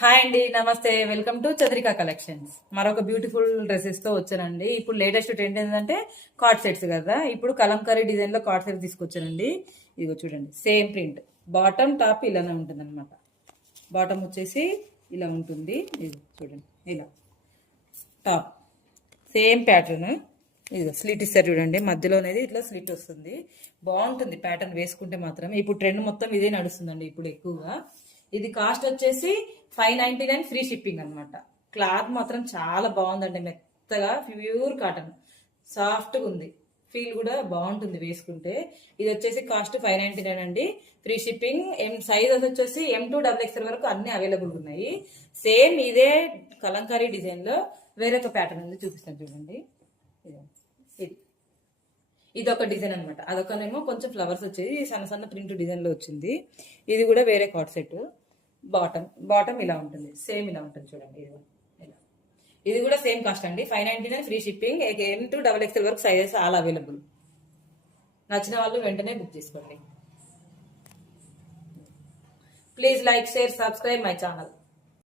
Hi అండి, నమస్తే. Welcome to Chandrika collections. మరొక బ్యూటిఫుల్ డ్రెస్సెస్ తో వచ్చానండి. ఇప్పుడు లేటెస్ట్ ట్రెండ్ ఏంటంటే కార్డ్ సెట్స్ కదా. ఇప్పుడు కలంకారీ డిజైన్ లో కార్డ్ సెట్ తీసుకొచ్చానండి. ఇదిగో చూడండి, సేమ్ ప్రింట్, బాటమ్ టాప్ ఇలానే ఉంటుంది అనమాట. బాటమ్ వచ్చేసి ఇలా ఉంటుంది, ఇది చూడండి, ఇలా టాప్ సేమ్ ప్యాటర్న్. ఇదిగో స్లిట్ ఇస్తారు చూడండి, మధ్యలో అనేది ఇట్లా స్లిట్ వస్తుంది. బాగుంటుంది ప్యాటర్న్ వేసుకుంటే మాత్రం. ఇప్పుడు ట్రెండ్ మొత్తం ఇదే నడుస్తుందండి ఇప్పుడు ఎక్కువగా. ఇది కాస్ట్ వచ్చేసి 599 ఫ్రీ షిప్పింగ్ అనమాట. క్లాత్ మాత్రం చాలా బాగుందండి, మెత్తగా ప్యూర్ కాటన్, సాఫ్ట్గా ఉంది. ఫీల్ కూడా బాగుంటుంది వేసుకుంటే. ఇది వచ్చేసి కాస్ట్ 599 అండి, ఫ్రీ షిప్పింగ్. సైజ్ వచ్చేసి M2XXL వరకు అన్ని అవైలబుల్ ఉన్నాయి. సేమ్ ఇదే కలంకారీ డిజైన్ లో వేరొక ప్యాటర్న్ ఉంది, చూపిస్తాను చూడండి. ఇది ఇది ఒక డిజైన్ అనమాట. అదొకనేమో కొంచెం ఫ్లవర్స్ వచ్చేది, సన్న సన్న ప్రింట్ డిజైన్ లో వచ్చింది. ఇది కూడా వేరే కార్డ్ సెట్. బాటమ్ ఇలా ఉంటుంది, సేమ్ ఇలా ఉంటుంది చూడండి. ఇది ఇలా, ఇది కూడా సేమ్ కాస్ట్ అండి, 599 ఫ్రీ షిప్పింగ్. M2XXL వరకు సైజెస్ ఆల్ అవైలబుల్. నచ్చిన వాళ్ళు వెంటనే బుక్ చేసుకోండి. Please like, share, subscribe my channel.